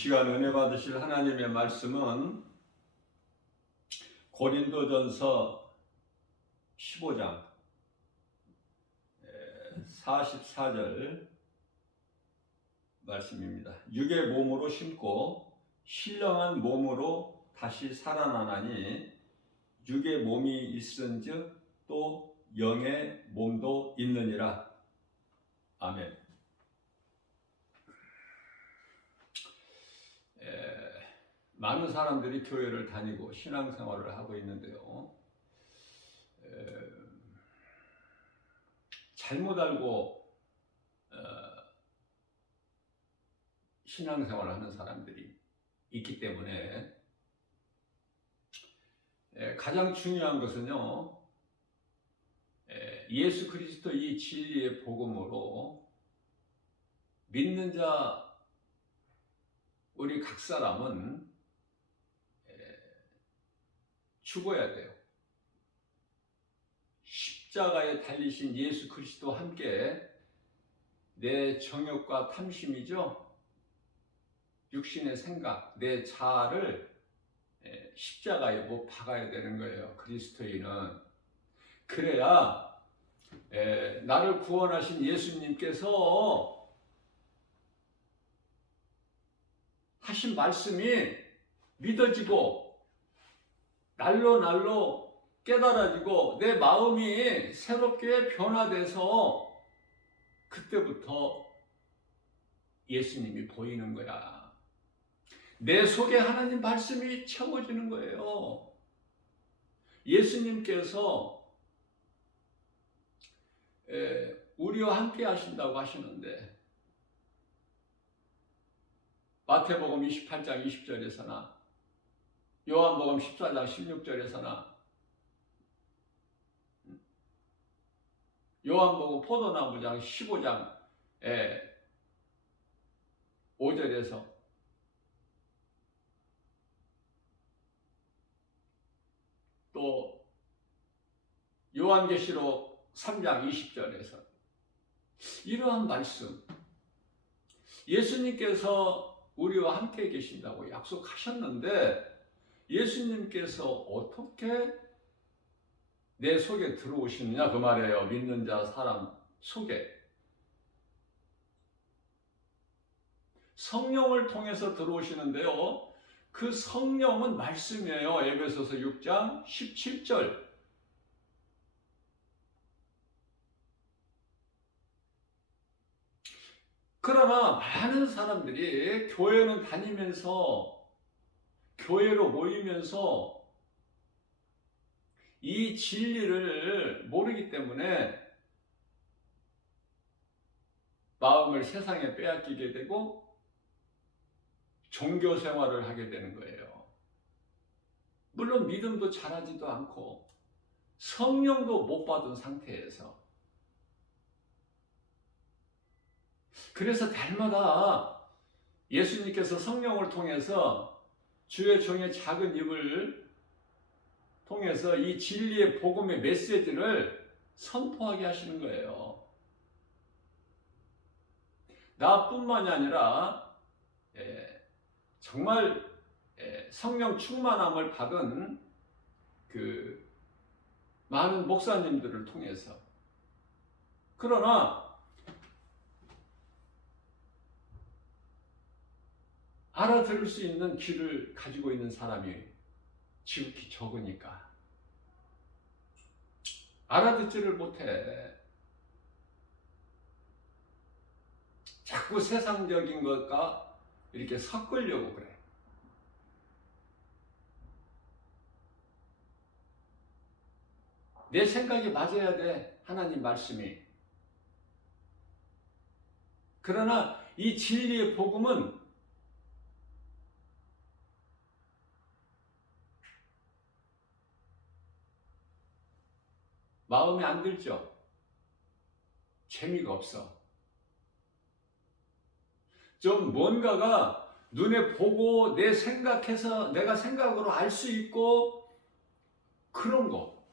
시간 은혜 받으실 하나님의 말씀은 고린도전서 15장 44절 말씀입니다. 육의 몸으로 심고 신령한 몸으로 다시 살아나나니 육의 몸이 있은즉 또 영의 몸도 있느니라. 아멘. 많은 사람들이 교회를 다니고 신앙생활을 하고 있는데요. 잘못 알고 신앙생활을 하는 사람들이 있기 때문에 가장 중요한 것은요, 예수 그리스도 이 진리의 복음으로 믿는 자 우리 각 사람은 죽어야 돼요. 십자가에 달리신 예수 그리스도와 함께 내 정욕과 탐심이죠, 육신의 생각, 내 자아를 십자가에 못 박아야 되는 거예요. 그리스도인은. 그래야 나를 구원하신 예수님께서 하신 말씀이 믿어지고 날로 깨달아지고 내 마음이 새롭게 변화돼서 그때부터 예수님이 보이는 거야. 내 속에 하나님 말씀이 채워지는 거예요. 예수님께서 우리와 함께 하신다고 하시는데 마태복음 28장 20절에서나 요한복음 14장 16절에서나 요한복음 포도나무장 15장 5절에서 또 요한계시록 3장 20절에서 이러한 말씀, 예수님께서 우리와 함께 계신다고 약속하셨는데 예수님께서 어떻게 내 속에 들어오시느냐 그 말이에요. 믿는 자 사람 속에 성령을 통해서 들어오시는데요, 그 성령은 말씀이에요. 에베소서 6장 17절. 그러나 많은 사람들이 교회는 다니면서 교회로 모이면서 이 진리를 모르기 때문에 마음을 세상에 빼앗기게 되고 종교 생활을 하게 되는 거예요. 물론 믿음도 잘하지도 않고 성령도 못 받은 상태에서. 그래서 달마다 예수님께서 성령을 통해서 주의 종의 작은 입을 통해서 이 진리의 복음의 메시지를 선포하게 하시는 거예요. 나뿐만이 아니라 정말 성령 충만함을 받은 그 많은 목사님들을 통해서. 그러나 알아들을 수 있는 귀를 가지고 있는 사람이 지극히 적으니까 알아듣지를 못해. 자꾸 세상적인 것과 이렇게 섞으려고 그래. 내 생각이 맞아야 돼, 하나님 말씀이. 그러나 이 진리의 복음은 마음에 안 들죠? 재미가 없어. 좀 뭔가가 눈에 보고 내 생각해서 내가 생각으로 알 수 있고 그런 거.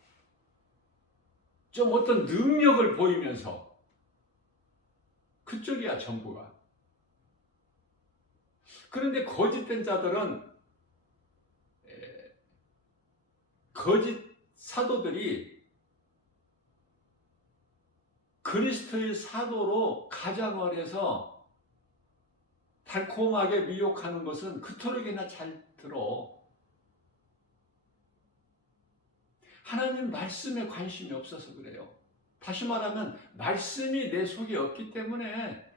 좀 어떤 능력을 보이면서 그쪽이야 전부가. 그런데 거짓된 자들은 거짓 사도들이 그리스도의 사도로 가장을 해서 달콤하게 미혹하는 것은 그토록이나 잘 들어. 하나님 말씀에 관심이 없어서 그래요. 다시 말하면 말씀이 내 속에 없기 때문에.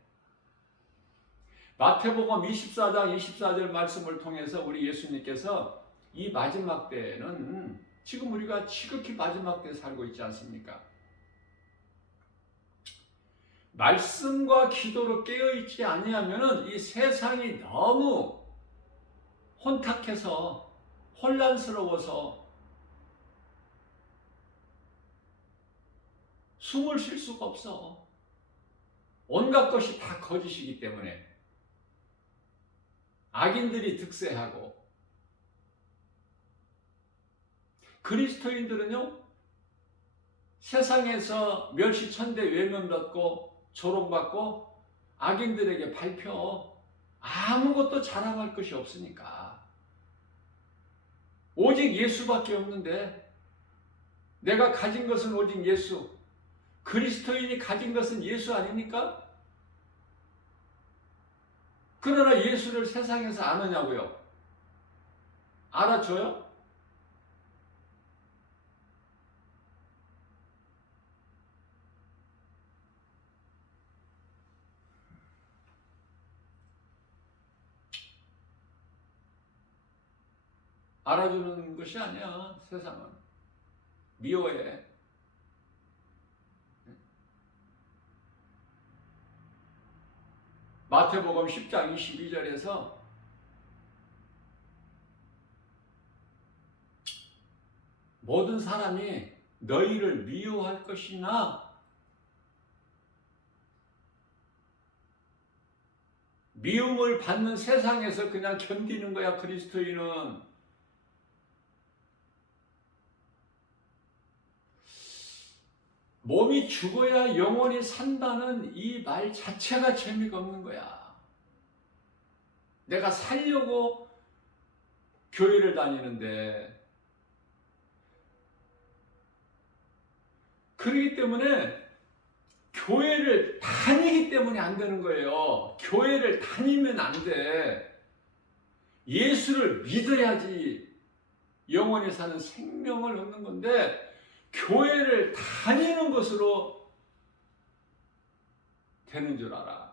마태복음 24장 24절 말씀을 통해서 우리 예수님께서 이 마지막 때에는 지금 우리가 지극히 마지막 때에 살고 있지 않습니까? 말씀과 기도로 깨어있지 아니하면 이 세상이 너무 혼탁해서 혼란스러워서 숨을 쉴 수가 없어. 온갖 것이 다 거짓이기 때문에. 악인들이 득세하고. 그리스도인들은요, 세상에서 멸시천대 외면받고 조롱받고 악인들에게 밟혀 아무것도 자랑할 것이 없으니까. 오직 예수밖에 없는데 내가 가진 것은 오직 예수. 그리스도인이 가진 것은 예수 아닙니까? 그러나 예수를 세상에서 아느냐고요? 알아줘요? 알아주는 것이 아니야. 세상은 미워해. 마태복음 10장 22절에서 모든 사람이 너희를 미워할 것이나 미움을 받는 세상에서 그냥 견디는 거야. 그리스도인은. 몸이 죽어야 영원히 산다는 이 말 자체가 재미가 없는 거야. 내가 살려고 교회를 다니는데. 그렇기 때문에 교회를 다니기 때문에 안 되는 거예요. 교회를 다니면 안 돼. 예수를 믿어야지 영원히 사는 생명을 얻는 건데, 교회를 다니는 것으로 되는 줄 알아.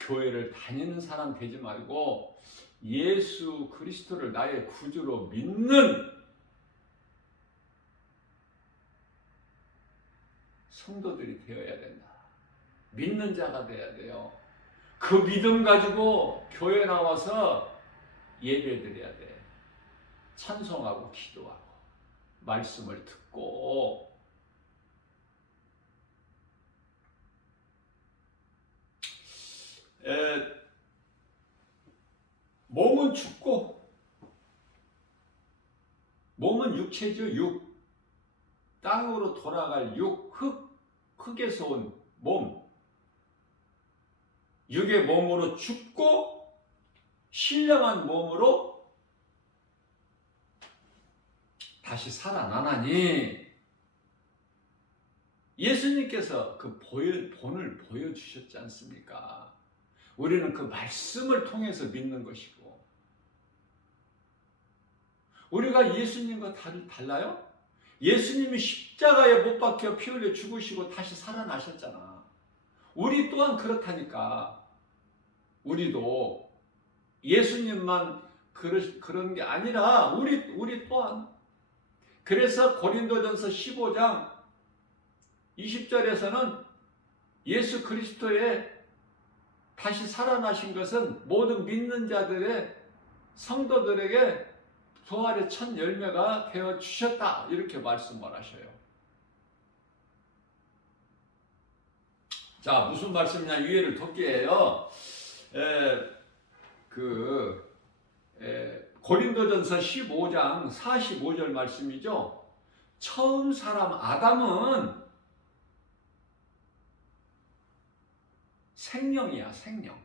교회를 다니는 사람 되지 말고 예수 그리스도를 나의 구주로 믿는 성도들이 되어야 된다. 믿는 자가 돼야 돼요. 그 믿음 가지고 교회 나와서 예배 드려야 돼. 찬송하고 기도하고 말씀을 듣고. 몸은 죽고, 몸은 육체죠. 육, 땅으로 돌아갈 육, 흙에서 온 몸. 육의 몸으로 죽고 신령한 몸으로 다시 살아나나니, 예수님께서 그 본을 보여주셨지 않습니까? 우리는 그 말씀을 통해서 믿는 것이고. 우리가 예수님과 달라요? 예수님이 십자가에 못 박혀 피 흘려 죽으시고 다시 살아나셨잖아. 우리 또한 그렇다니까. 우리도 예수님만 그런 게 아니라 우리 또한. 그래서 고린도전서 15장 20절에서는 예수 그리스도의 다시 살아나신 것은 모든 믿는 자들의 성도들에게 부활의 첫 열매가 되어 주셨다, 이렇게 말씀을 하셔요. 자, 무슨 말씀이냐, 이해를 돕기에요. 고린도전서 15장 45절 말씀이죠. 처음 사람 아담은 생명이야, 생명.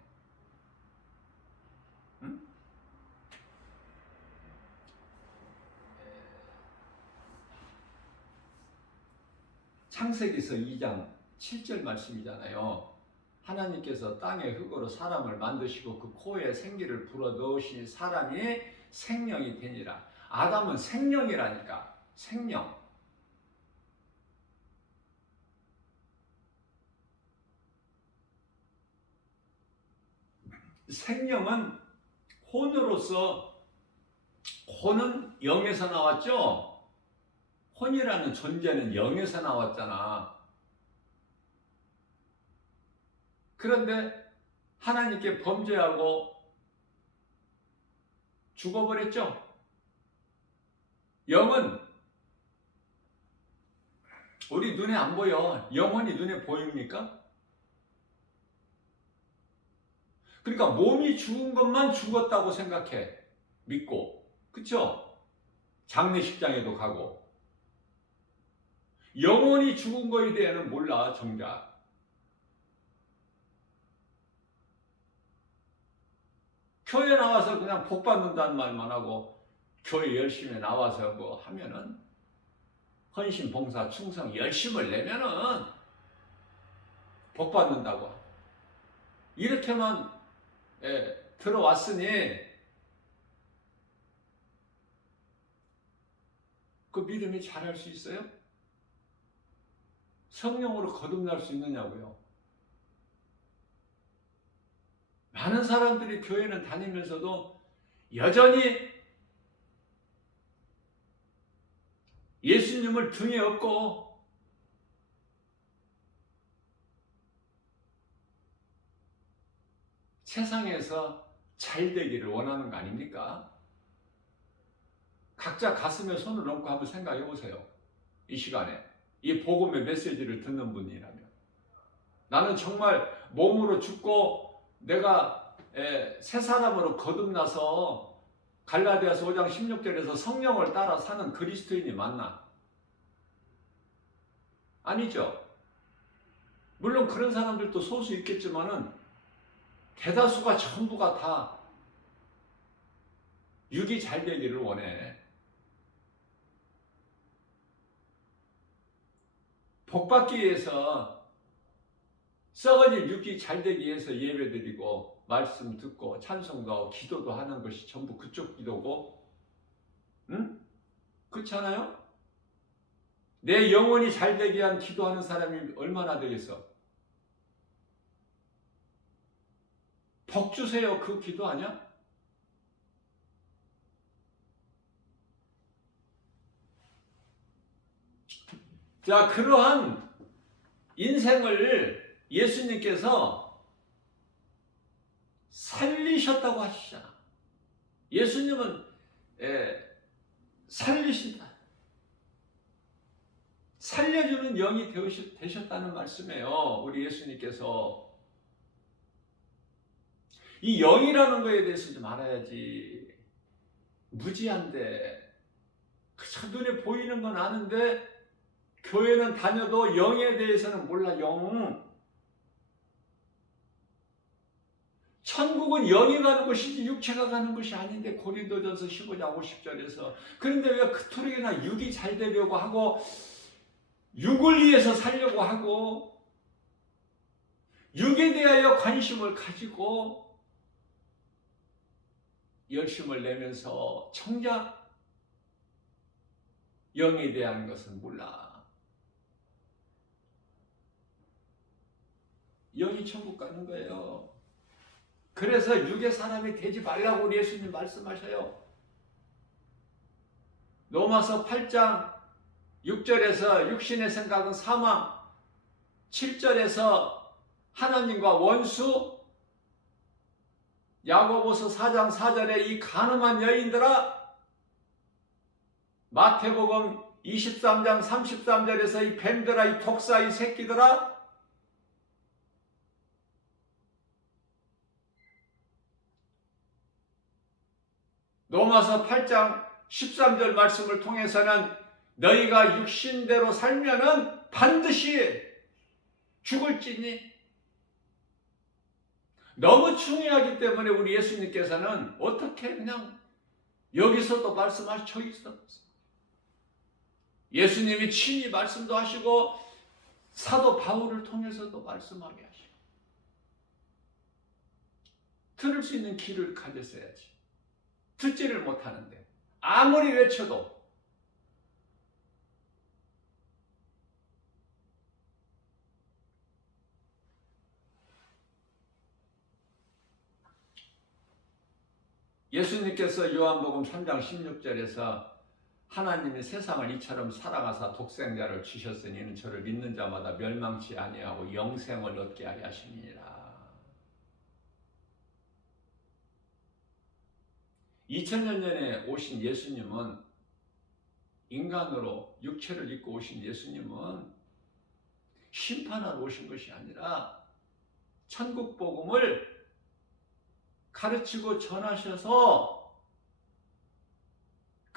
창세기서 2장 7절 말씀이잖아요. 하나님께서 땅의 흙으로 사람을 만드시고 그 코에 생기를 불어넣으시니 사람이 생명이 되니라. 아담은 생명이라니까. 생명. 생명은 혼으로서, 혼은 영에서 나왔죠. 혼이라는 존재는 영에서 나왔잖아. 그런데 하나님께 범죄하고 죽어버렸죠. 영은 우리 눈에 안 보여. 영혼이 눈에 보입니까? 그러니까 몸이 죽은 것만 죽었다고 생각해. 믿고. 그쵸? 장례식장에도 가고. 영혼이 죽은 거에 대해서는 몰라, 정작. 교회 나와서 그냥 복 받는다는 말만 하고 교회 열심히 나와서 뭐 하면은 헌신, 봉사, 충성, 열심을 내면은 복 받는다고. 이렇게만 들어왔으니 그 믿음이 잘할 수 있어요? 성령으로 거듭날 수 있느냐고요? 많은 사람들이 교회는 다니면서도 여전히 예수님을 등에 업고 세상에서 잘 되기를 원하는 거 아닙니까? 각자 가슴에 손을 얹고 한번 생각해 보세요. 이 시간에 이 복음의 메시지를 듣는 분이라면 나는 정말 몸으로 죽고 내가 새 사람으로 거듭나서 갈라디아서 5장 16절에서 성령을 따라 사는 그리스도인이 맞나? 아니죠. 물론 그런 사람들도 소수 있겠지만은 대다수가 전부가 다 육이 잘 되기를 원해. 복받기 위해서, 썩어질 육이 잘 되기 위해서 예배드리고 말씀 듣고 찬송도 하고 기도도 하는 것이 전부 그쪽 기도고, 응? 그렇잖아요? 내 영혼이 잘 되게 위한 기도하는 사람이 얼마나 되겠어? 복 주세요, 그 기도 아니야? 자, 그러한 인생을 예수님께서 살리셨다고 하시잖아. 예수님은 살리신다. 살려주는 영이 되셨다는 말씀이에요. 우리 예수님께서. 이 영이라는 거에 대해서 좀 알아야지. 무지한데, 그저 눈에 보이는 건 아는데 교회는 다녀도 영에 대해서는 몰라. 영. 천국은 영이 가는 것이지 육체가 가는 것이 아닌데, 고린도전서 15장 50절에서. 그런데 왜 그토록이나 육이 잘 되려고 하고 육을 위해서 살려고 하고 육에 대하여 관심을 가지고 열심을 내면서 정작 영에 대한 것은 몰라. 영이 천국 가는 거예요. 그래서 육의 사람이 되지 말라고 우리 예수님 말씀하셔요. 로마서 8장 6절에서 육신의 생각은 사망, 7절에서 하나님과 원수, 야고보서 4장 4절에 이 간음한 여인들아, 마태복음 23장 33절에서 이 뱀들아, 이 독사, 이 새끼들아, 로마서 8장 13절 말씀을 통해서는 너희가 육신대로 살면은 반드시 죽을지니. 너무 중요하기 때문에 우리 예수님께서는 어떻게 그냥 여기서도 말씀하시고 저기서 예수님이 친히 말씀도 하시고 사도 바울을 통해서도 말씀하게 하시고 들을 수 있는 귀를 가졌어야지. 듣지를 못하는데 아무리 외쳐도 예수님께서 요한복음 3장 16절에서 하나님이 세상을 이처럼 사랑하사 독생자를 주셨으니 이는 저를 믿는 자마다 멸망치 아니하고 영생을 얻게 하려 하심이니라. 2000년 전에 오신 예수님은 인간으로 육체를 입고 오신 예수님은 심판하러 오신 것이 아니라 천국 복음을 가르치고 전하셔서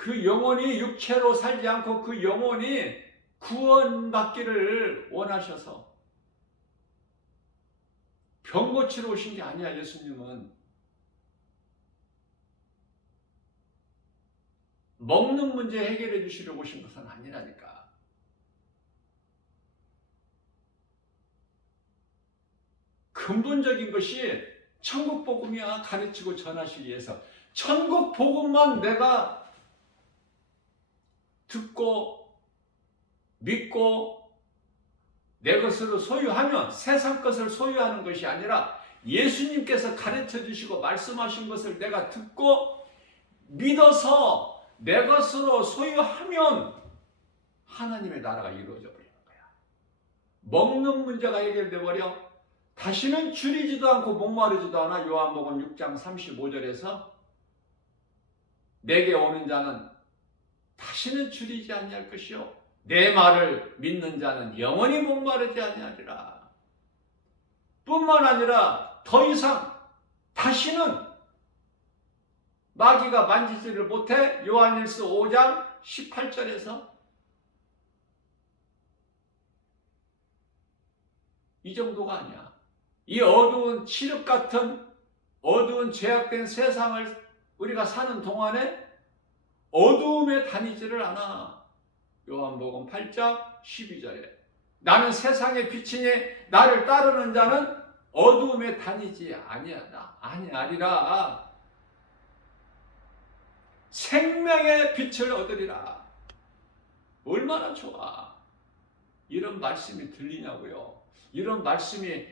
그 영혼이 육체로 살지 않고 그 영혼이 구원받기를 원하셔서 병 고치러 오신 게 아니야. 예수님은 먹는 문제 해결해 주시려고 오신 것은 아니라니까. 근본적인 것이 천국 복음이야. 가르치고 전하시기 위해서 천국 복음만 내가 듣고 믿고 내 것으로 소유하면 세상 것을 소유하는 것이 아니라 예수님께서 가르쳐 주시고 말씀하신 것을 내가 듣고 믿어서 내 것으로 소유하면 하나님의 나라가 이루어져 버리는 거야. 먹는 문제가 해결돼 버려. 다시는 줄이지도 않고 목마르지도 않아. 요한복음 6장 35절에서 내게 오는 자는 다시는 줄이지 아니할 것이요 내 말을 믿는 자는 영원히 목마르지 아니하리라. 뿐만 아니라 더 이상 다시는 마귀가 만지지를 못해. 요한일서 5장 18절에서 이 정도가 아니야. 이 어두운 칠흑 같은 어두운 죄악된 세상을 우리가 사는 동안에 어두움에 다니지를 않아. 요한복음 8장 12절에 나는 세상의 빛이니 나를 따르는 자는 어두움에 다니지 아니하리라. 생명의 빛을 얻으리라. 얼마나 좋아. 이런 말씀이 들리냐고요. 이런 말씀이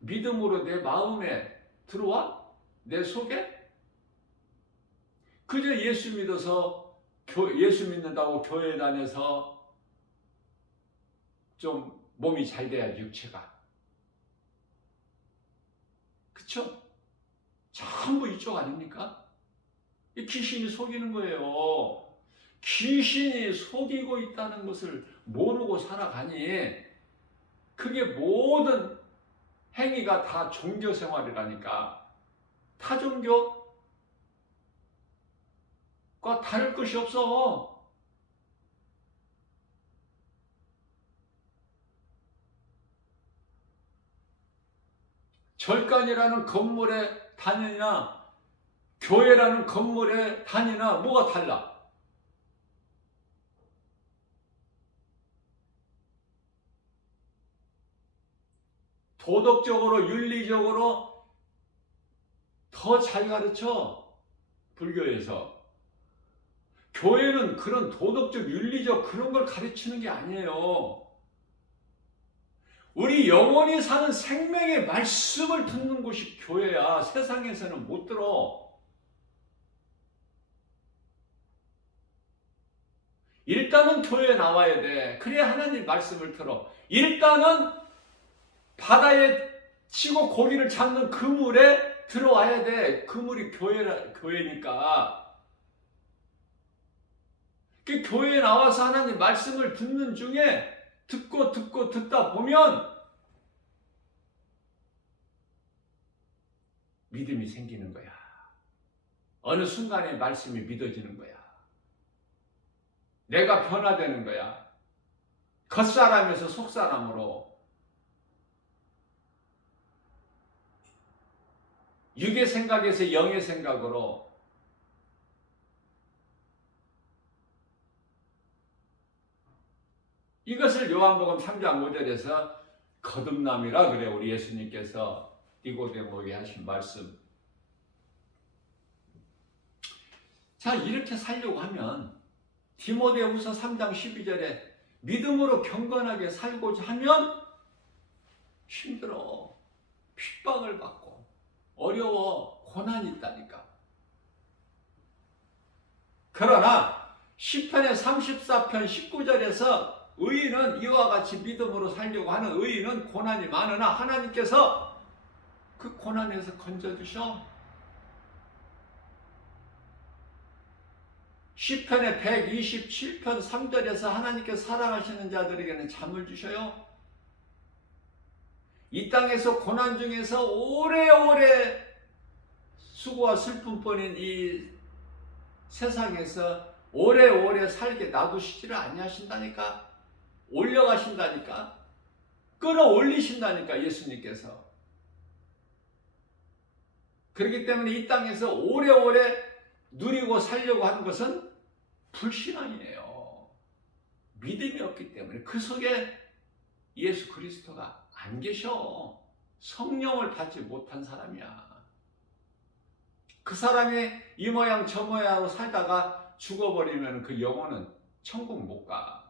믿음으로 내 마음에 들어와? 내 속에? 그저 예수 믿어서 예수 믿는다고 교회 다녀서 좀 몸이 잘 돼야지 육체가. 그쵸? 전부 이쪽 아닙니까? 이 귀신이 속이는 거예요. 귀신이 속이고 있다는 것을 모르고 살아가니 그게 모든 행위가 다 종교 생활이라니까. 타종교과 다를 것이 없어. 절간이라는 건물에 다니냐 교회라는 건물에 다니나 뭐가 달라? 도덕적으로 윤리적으로 더 잘 가르쳐. 불교에서 교회는 그런 도덕적 윤리적 그런 걸 가르치는 게 아니에요. 우리 영원히 사는 생명의 말씀을 듣는 곳이 교회야. 세상에서는 못 들어. 일단은 교회에 나와야 돼. 그래야 하나님 말씀을 들어. 일단은 바다에 치고 고기를 잡는 그물에 들어와야 돼. 그물이 교회니까. 그 교회에 나와서 하나님 말씀을 듣는 중에 듣고 듣다 보면 믿음이 생기는 거야. 어느 순간에 말씀이 믿어지는 거야. 내가 변화되는 거야. 겉사람에서 속사람으로. 육의 생각에서 영의 생각으로. 이것을 요한복음 3장 5절에서 거듭남이라 그래. 우리 예수님께서 니고데모에게 하신 말씀. 자, 이렇게 살려고 하면 디모데후서 3장 12절에 믿음으로 경건하게 살고자 하면 힘들어. 핍박을 받고 어려워. 고난이 있다니까. 그러나 시편의 34편 19절에서 의인은 이와 같이 믿음으로 살려고 하는 의인은 고난이 많으나 하나님께서 그 고난에서 건져주셔. 시편의 127편 3절에서 하나님께서 사랑하시는 자들에게는 잠을 주셔요. 이 땅에서 고난 중에서 오래오래 수고와 슬픔뿐인 이 세상에서 오래오래 살게 놔두시지를 아니하신다니까. 올려가신다니까. 끌어올리신다니까 예수님께서. 그렇기 때문에 이 땅에서 오래오래 누리고 살려고 하는 것은 불신앙이에요. 믿음이 없기 때문에. 그 속에 예수 그리스도가 안 계셔. 성령을 받지 못한 사람이야. 그 사람이 이 모양 저 모양으로 살다가 죽어버리면 그 영혼은 천국 못 가.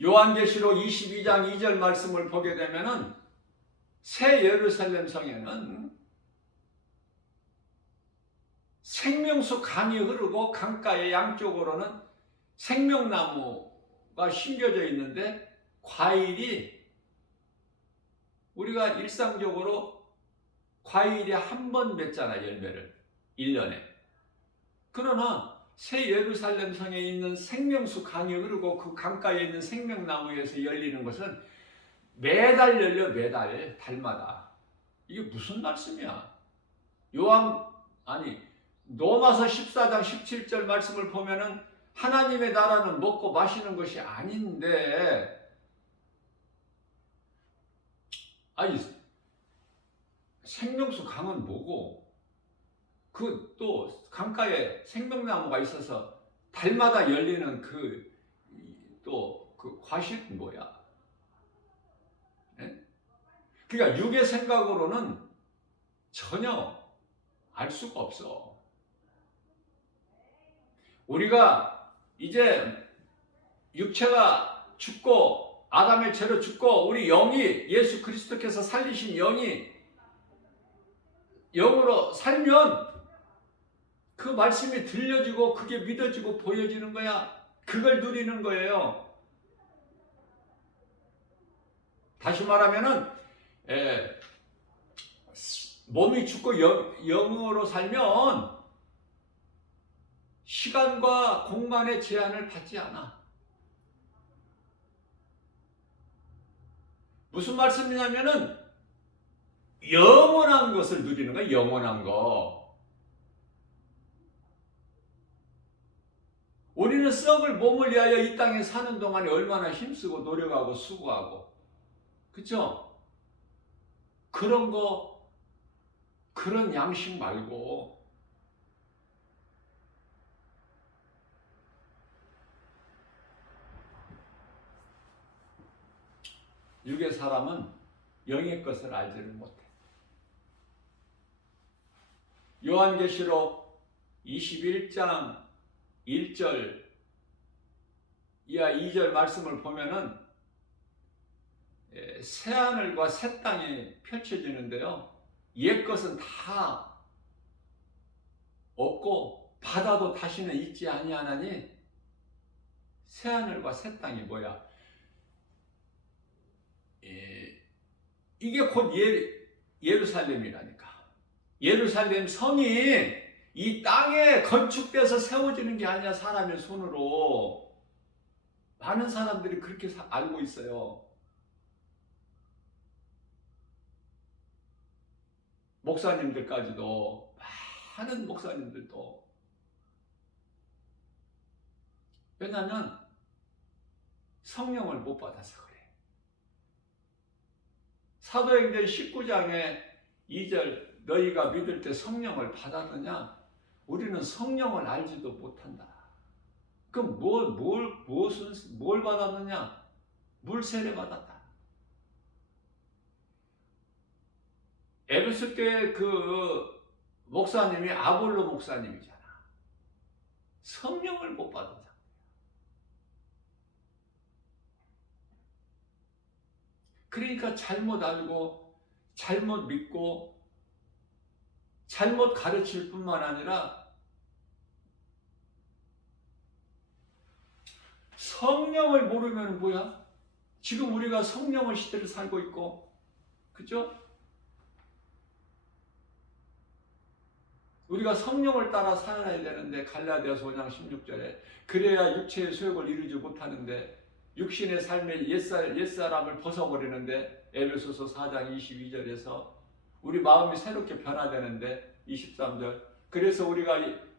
요한계시록 22장 2절 말씀을 보게 되면은 새 예루살렘 성에는 생명수 강이 흐르고 강가의 양쪽으로는 생명나무가 심겨져 있는데 과일이 우리가 일상적으로 과일이 한 번 맺잖아, 열매를. 1년에. 그러나 새 예루살렘 성에 있는 생명수 강이 흐르고 그 강가에 있는 생명나무에서 열리는 것은 매달 열려, 매달, 달마다. 이게 무슨 말씀이야? 로마서 14장 17절 말씀을 보면은 하나님의 나라는 먹고 마시는 것이 아닌데, 생명수 강은 뭐고, 그 또 강가에 생명나무가 있어서 달마다 열리는 그 과실은 뭐야? 네? 그러니까 육의 생각으로는 전혀 알 수가 없어. 우리가 이제 육체가 죽고 아담의 죄로 죽고 우리 영이 예수 그리스도께서 살리신 영이 영으로 살면 그 말씀이 들려지고 그게 믿어지고 보여지는 거야. 그걸 누리는 거예요. 다시 말하면은 몸이 죽고 영으로 살면 시간과 공간의 제한을 받지 않아. 무슨 말씀이냐면은 영원한 것을 누리는 거야. 영원한 거. 우리는 썩을 몸을 위하여 이 땅에 사는 동안에 얼마나 힘쓰고 노력하고 수고하고, 그쵸? 그런 거, 그런 양식 말고 육의 사람은 영의 것을 알지를 못해. 요한계시록 21장 1절 이하 2절 말씀을 보면은 새하늘과 새 땅이 펼쳐지는데요. 옛 것은 다 없고 바다도 다시는 있지 아니하나니 새하늘과 새 땅이 뭐야? 이게 곧 예루살렘이라니까. 예루살렘 성이 이 땅에 건축돼서 세워지는 게 아니야. 사람의 손으로. 많은 사람들이 그렇게 알고 있어요. 목사님들까지도, 많은 목사님들도. 왜냐하면 성령을 못 받아서 그래. 사도행전 19장에 2절 너희가 믿을 때 성령을 받았느냐? 우리는 성령을 알지도 못한다. 그럼 뭘 받았느냐? 물 세례 받았다. 에베소 교회 그 목사님이 아볼로 목사님이잖아. 성령을 못 받은 상태야. 그러니까 잘못 알고 잘못 믿고 잘못 가르칠 뿐만 아니라 성령을 모르면 뭐야? 지금 우리가 성령의 시대를 살고 있고, 그죠? 우리가 성령을 따라 살아야 되는데 갈라디아서 5장 16절에 그래야 육체의 소욕을 이루지 못하는데 육신의 삶의 옛사람을 벗어버리는데 에베소서 4장 22절에서 우리 마음이 새롭게 변화되는데 23절 그래서 우리가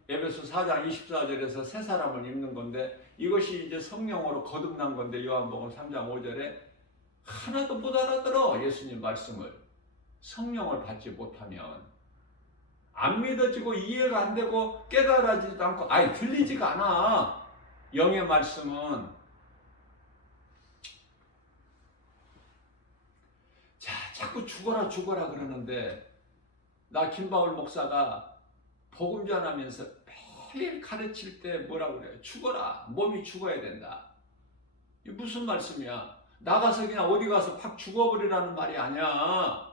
에베소 4장 24절에서 새 사람을 입는 건데 이것이 이제 성령으로 거듭난 건데 요한복음 3장 5절에 하나도 못 알아들어. 예수님 말씀을 성령을 받지 못하면 안 믿어지고 이해가 안 되고 깨달아지지도 않고 들리지가 않아. 영의 말씀은. 자, 자꾸 죽어라 그러는데 나 김바울 목사가 복음 전하면서 매일 가르칠 때 뭐라고 그래요? 죽어라. 몸이 죽어야 된다. 이게 무슨 말씀이야? 나가서 그냥 어디 가서 팍 죽어버리라는 말이 아니야.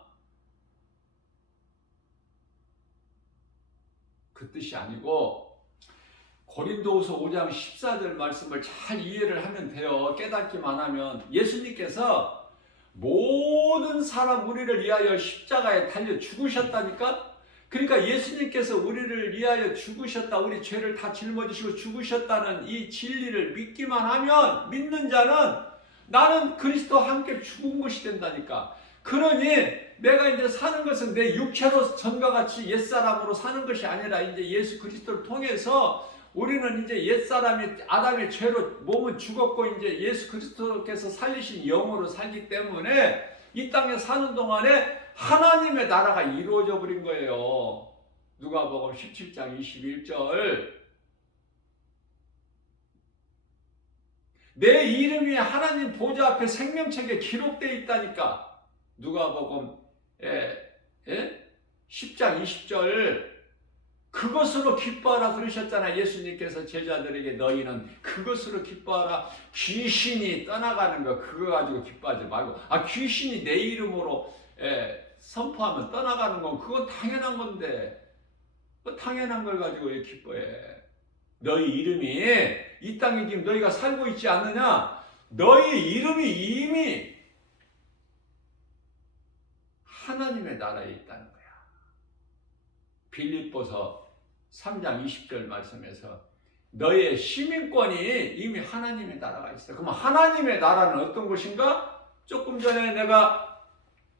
그 뜻이 아니고 고린도후서 5장 14절 말씀을 잘 이해를 하면 돼요. 깨닫기만 하면. 예수님께서 모든 사람 우리를 위하여 십자가에 달려 죽으셨다니까? 그러니까 예수님께서 우리를 위하여 죽으셨다. 우리 죄를 다 짊어지시고 죽으셨다는 이 진리를 믿기만 하면 믿는 자는 나는 그리스도와 함께 죽은 것이 된다니까. 그러니 내가 이제 사는 것은 내 육체로 전과 같이 옛사람으로 사는 것이 아니라 이제 예수 그리스도를 통해서 우리는 이제 옛사람이 아담의 죄로 몸은 죽었고 이제 예수 그리스도께서 살리신 영으로 살기 때문에 이 땅에 사는 동안에 하나님의 나라가 이루어져 버린 거예요. 누가복음 17장 21절 내 이름이 하나님 보좌 앞에 생명책에 기록되어 있다니까. 누가복음 10장 20절 그것으로 기뻐하라 그러셨잖아. 예수님께서 제자들에게 너희는 그것으로 기뻐하라. 귀신이 떠나가는 거 그거 가지고 기뻐하지 말고 귀신이 내 이름으로 선포하면 떠나가는 건 그건 당연한 건데 당연한 걸 가지고 왜 기뻐해. 너희 이름이 이 땅에 지금 너희가 살고 있지 않느냐. 너희 이름이 이미 하나님의 나라에 있다는 거야. 빌립보서 3장 20절 말씀에서 너의 시민권이 이미 하나님의 나라가 있어. 그럼 하나님의 나라는 어떤 곳인가? 조금 전에 내가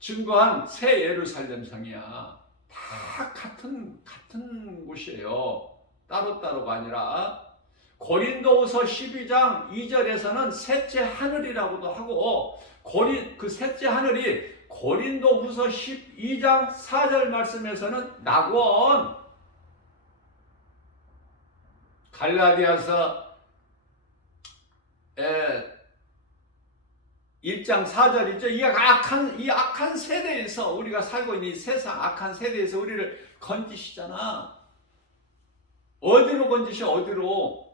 증거한 새 예루살렘 성이야. 다 같은 곳이에요. 따로따로가 아니라 고린도후서 12장 2절에서는 셋째 하늘이라고도 하고 그 셋째 하늘이 고린도후서 12장 4절 말씀에서는 낙원, 갈라디아서 1장 4절이죠. 이 악한 세대에서 우리가 살고 있는 이 세상 악한 세대에서 우리를 건지시잖아. 어디로 건지셔? 어디로?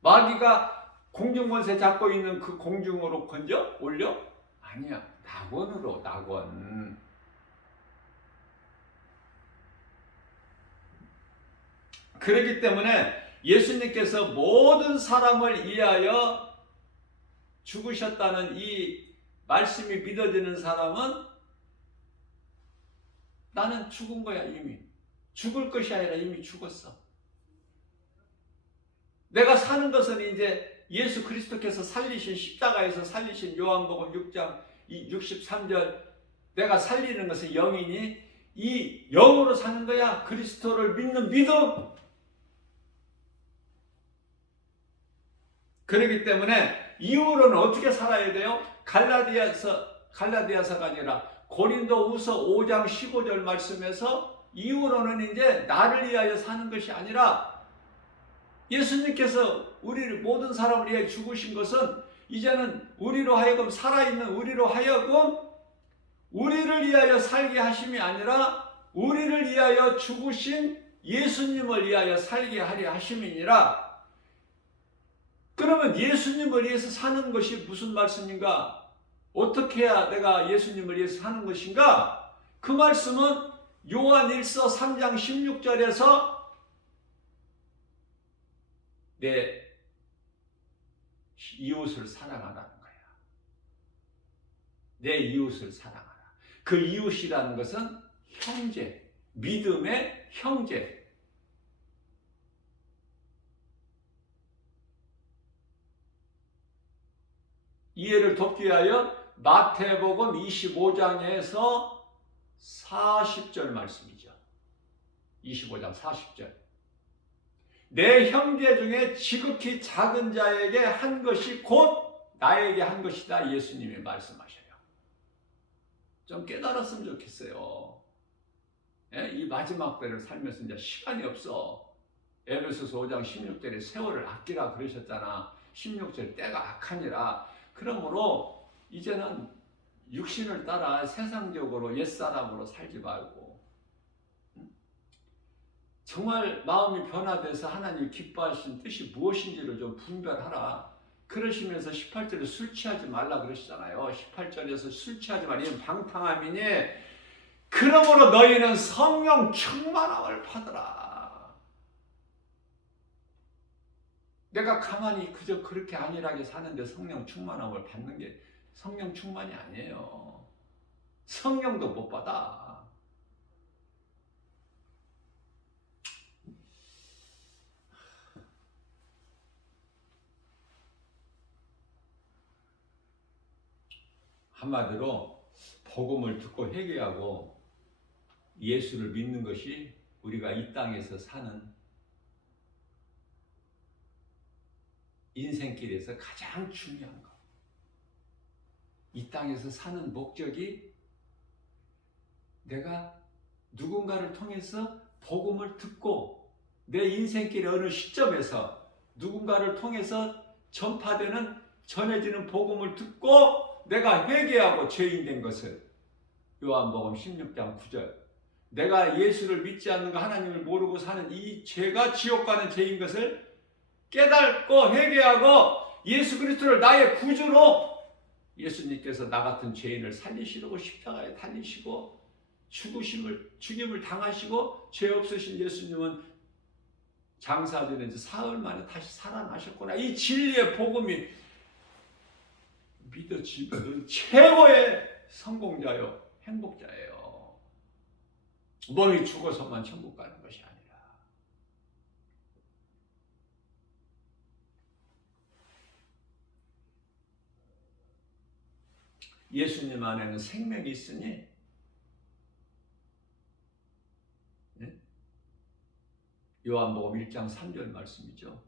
마귀가 공중권세 잡고 있는 그 공중으로 건져? 올려? 아니야. 낙원으로. 낙원. 그렇기 때문에 예수님께서 모든 사람을 위하여 죽으셨다는 이 말씀이 믿어지는 사람은 나는 죽은 거야. 이미 죽을 것이 아니라 이미 죽었어. 내가 사는 것은 이제 예수 그리스도께서 살리신 십자가에서 살리신 요한복음 6장 63절 내가 살리는 것은 영이니 이 영으로 사는 거야. 그리스도를 믿는 믿음. 그렇기 때문에 이후로는 어떻게 살아야 돼요? 갈라디아서가 아니라 고린도후서 5장 15절 말씀에서 이후로는 이제 나를 위하여 사는 것이 아니라 예수님께서 우리를 모든 사람을 위하여 죽으신 것은 이제는 우리로 하여금 살아있는 우리로 하여금 우리를 위하여 살게 하심이 아니라 우리를 위하여 죽으신 예수님을 위하여 살게 하려 하심이니라. 그러면 예수님을 위해서 사는 것이 무슨 말씀인가? 어떻게 해야 내가 예수님을 위해서 사는 것인가? 그 말씀은 요한일서 3장 16절에서 내 이웃을 사랑하라는 거야. 내 이웃을 사랑하라. 그 이웃이라는 것은 형제, 믿음의 형제. 이해를 돕기 위하여 마태복음 25장에서 40절 말씀이죠. 25장 40절. 내 형제 중에 지극히 작은 자에게 한 것이 곧 나에게 한 것이다. 예수님이 말씀하셔요. 좀 깨달았으면 좋겠어요. 이 마지막 때를 살면서 이제 시간이 없어. 에베소서 5장 16절에 세월을 아끼라 그러셨잖아. 16절 때가 악하니라. 그러므로 이제는 육신을 따라 세상적으로 옛사람으로 살지 말고 정말 마음이 변화돼서 하나님 기뻐하신 뜻이 무엇인지를 좀 분별하라. 그러시면서 18절에 술 취하지 말라 그러시잖아요. 18절에서 술 취하지 말라. 이는 방탕함이니 그러므로 너희는 성령 충만함을 받으라. 내가 가만히 그저 그렇게 안일하게 사는데 성령 충만함을 받는 게 성령 충만이 아니에요. 성령도 못 받아. 한마디로 복음을 듣고 회개하고 예수를 믿는 것이 우리가 이 땅에서 사는 인생길에서 가장 중요한 것. 이 땅에서 사는 목적이 내가 누군가를 통해서 복음을 듣고 내 인생길의 어느 시점에서 누군가를 통해서 전해지는 복음을 듣고 내가 회개하고 죄인 된 것을 요한복음 16장 9절 내가 예수를 믿지 않는 거 하나님을 모르고 사는 이 죄가 지옥 가는 죄인 것을 깨닫고 회개하고 예수 그리스도를 나의 구주로 예수님께서 나 같은 죄인을 살리시려고 십자가에 달리시고 죽임을 당하시고 죄 없으신 예수님은 장사되는 지 사흘 만에 다시 살아나셨구나. 이 진리의 복음이 믿어지면 최고의 성공자요 행복자예요. 몸이 죽어서만 천국 가는 것이 아니라. 예수님 안에는 생명이 있으니 요한복음 1장 3절 말씀이죠.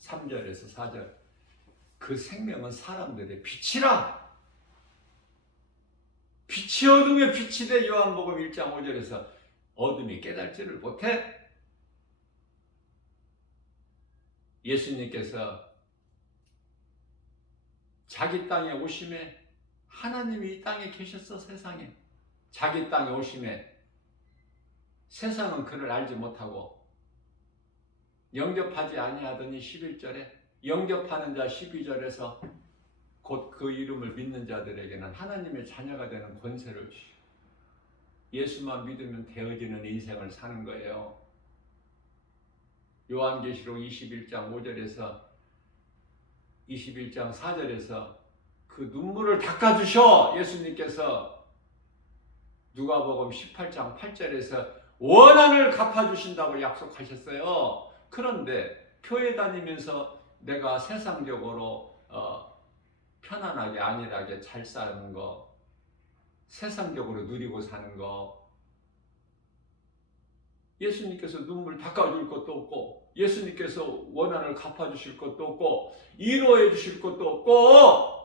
3절에서 4절 그 생명은 사람들의 빛이라. 빛이 어둠에 빛이 돼. 요한복음 1장 5절에서 어둠이 깨달지를 못해. 예수님께서 자기 땅에 오심에 하나님이 이 땅에 계셨어. 세상에 자기 땅에 오심에 세상은 그를 알지 못하고 영접하지 아니하더니 11절에 영접하는 자 12절에서 곧 그 이름을 믿는 자들에게는 하나님의 자녀가 되는 권세를 주시고 예수만 믿으면 되어지는 인생을 사는 거예요. 요한계시록 21장 5절에서 21장 4절에서 그 눈물을 닦아주셔. 예수님께서 누가복음 18장 8절에서 원한을 갚아주신다고 약속하셨어요. 그런데 교회 다니면서 내가 세상적으로 편안하게 안일하게 잘 사는 거, 세상적으로 누리고 사는 거, 예수님께서 눈물 닦아줄 것도 없고 예수님께서 원한을 갚아주실 것도 없고 위로해 주실 것도 없고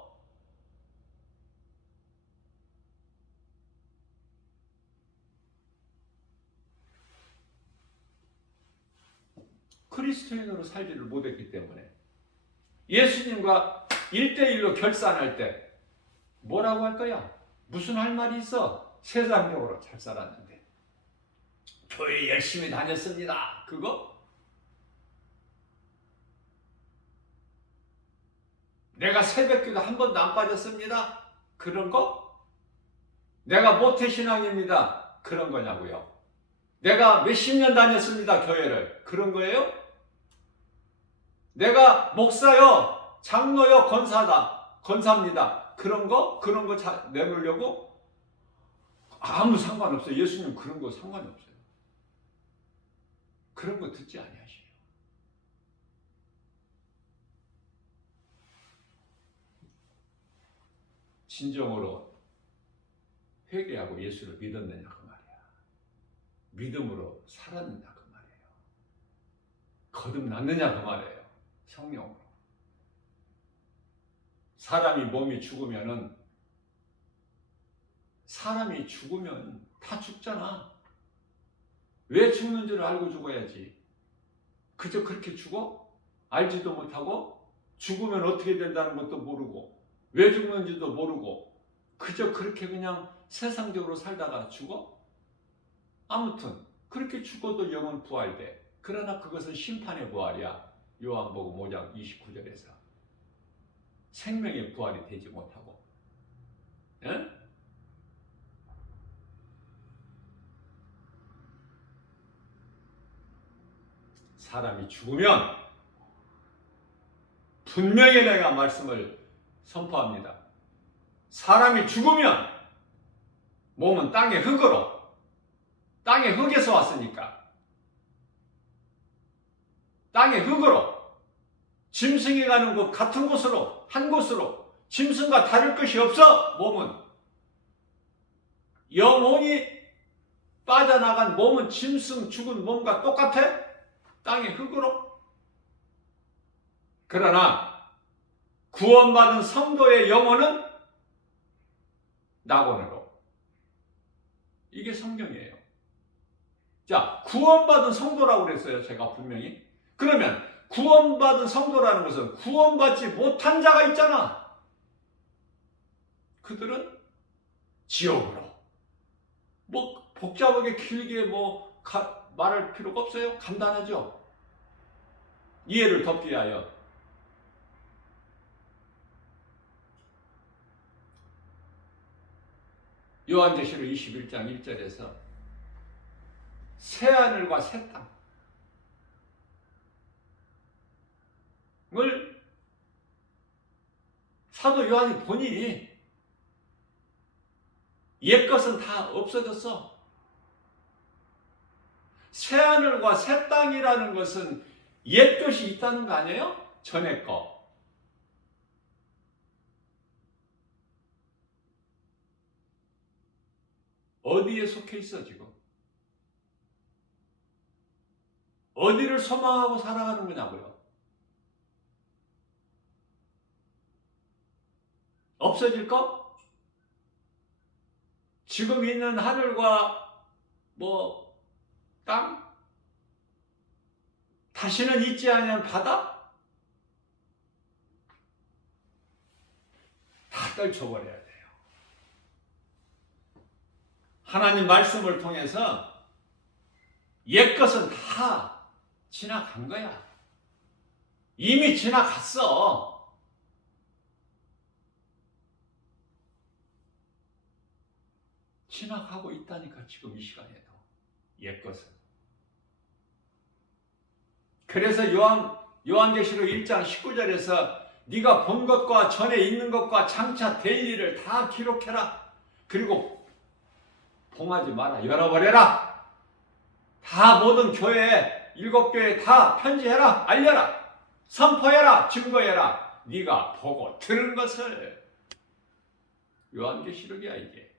그리스도인으로 살지를 못했기 때문에 예수님과 1대1로 결산할 때 뭐라고 할 거야? 무슨 할 말이 있어? 세상적으로 잘 살았는데 교회 열심히 다녔습니다. 그거? 내가 새벽기도 한 번도 안 빠졌습니다. 그런 거? 내가 모태신앙입니다. 그런 거냐고요? 내가 몇십 년 다녔습니다. 교회를. 그런 거예요? 내가 목사요, 장로요, 권사입니다. 그런 거 내놓으려고? 아무 상관없어요. 예수님 그런 거 상관이 없어요. 그런 거 듣지 아니하시요. 진정으로 회개하고 예수를 믿었느냐 그 말이야. 믿음으로 살았느냐 그 말이에요. 거듭났느냐 그 말이에요. 성령으로. 사람이 죽으면 다 죽잖아. 왜 죽는 줄 알고 죽어야지. 그저 그렇게 죽어? 알지도 못하고 죽으면 어떻게 된다는 것도 모르고 왜 죽는지도 모르고 그저 그렇게 그냥 세상적으로 살다가 죽어? 아무튼 그렇게 죽어도 영은 부활돼. 그러나 그것은 심판의 부활이야. 요한복음 5장 29절에서 생명의 부활이 되지 못하고. 예? 사람이 죽으면 분명히 내가 말씀을 선포합니다. 사람이 죽으면 몸은 땅의 흙에서 왔으니까 땅의 흙으로 짐승이 가는 곳 같은 곳으로 한 곳으로 짐승과 다를 것이 없어. 몸은 영혼이 빠져나간 몸은 짐승 죽은 몸과 똑같아. 땅의 흙으로. 그러나 구원받은 성도의 영혼은 낙원으로. 이게 성경이에요. 자, 구원받은 성도라고 그랬어요. 제가 분명히. 그러면 구원받은 성도라는 것은 구원받지 못한 자가 있잖아. 그들은 지옥으로. 복잡하게 길게 말할 필요가 없어요. 간단하죠. 이해를 돕기 위하여. 요한계시록 21장 1절에서 새하늘과 새 땅을 사도 요한이 보니 옛것은 다 없어졌어. 새하늘과 새 땅이라는 것은 옛것이 있다는 거 아니에요? 전에 거. 어디에 속해 있어 지금? 어디를 소망하고 살아가는 거냐고요? 없어질 거? 지금 있는 하늘과 땅? 다시는 있지 않은 바다? 다 떨쳐버려야 돼요. 하나님 말씀을 통해서 옛것은 다 지나간 거야. 이미 지나갔어. 지나가고 있다니까 지금 이 시간에도 옛것은. 그래서 요한계시록 1장 19절에서 네가 본 것과 전에 있는 것과 장차 될 일을 다 기록해라. 그리고 봉하지 마라. 열어버려라. 다 모든 교회에 7교회에 다 편지해라. 알려라. 선포해라. 증거해라. 네가 보고 들은 것을. 요한계시록이야 이게.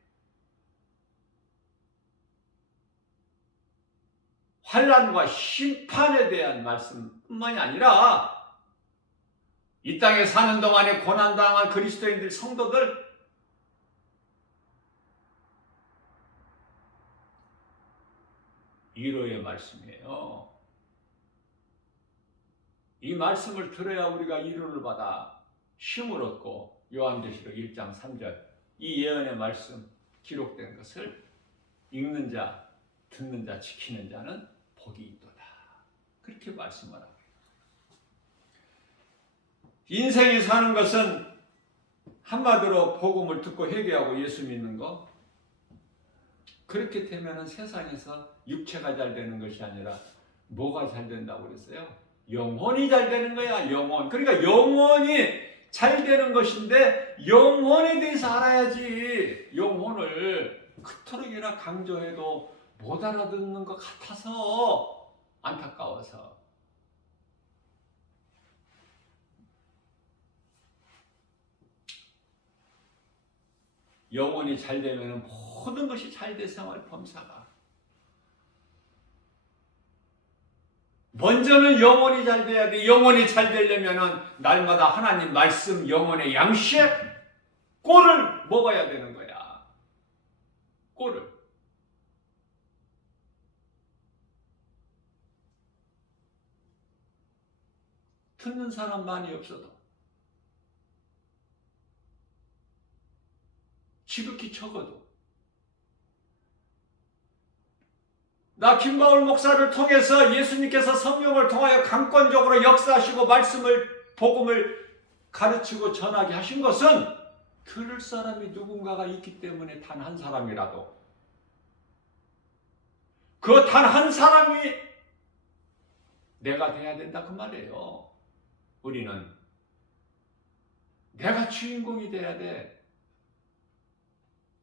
환난과 심판에 대한 말씀뿐만이 아니라 이 땅에 사는 동안에 고난당한 그리스도인들 성도들 위로의 말씀이에요. 이 말씀을 들어야 우리가 이론을 받아 힘을 얻고 요한계시록 1장 3절 이 예언의 말씀 기록된 것을 읽는 자, 듣는 자, 지키는 자는 복이 있도다. 그렇게 말씀을 하고 인생이 사는 것은 한마디로 복음을 듣고 회개하고 예수 믿는 거. 그렇게 되면 세상에서 육체가 잘 되는 것이 아니라 뭐가 잘 된다고 그랬어요? 영혼이 잘 되는 거야. 영혼. 그러니까 영혼이 잘 되는 것인데 영혼에 대해서 알아야지. 영혼을 그토록이나 강조해도 못 알아듣는 것 같아서 안타까워서. 영혼이 잘 되면 모든 것이 잘 돼 생활 범사가. 먼저는 영혼이 잘 돼야 돼. 영혼이 잘 되려면 날마다 하나님 말씀 영혼의 양식 꼴을 먹어야 되는 거야. 꼴을. 듣는 사람 많이 없어도 지극히 적어도 나 김바울 목사를 통해서 예수님께서 성령을 통하여 강권적으로 역사하시고 말씀을 복음을 가르치고 전하게 하신 것은 들을 사람이 누군가가 있기 때문에 단 한 사람이라도 그 단 한 사람이 내가 돼야 된다 그 말이에요. 우리는 내가 주인공이 돼야 돼.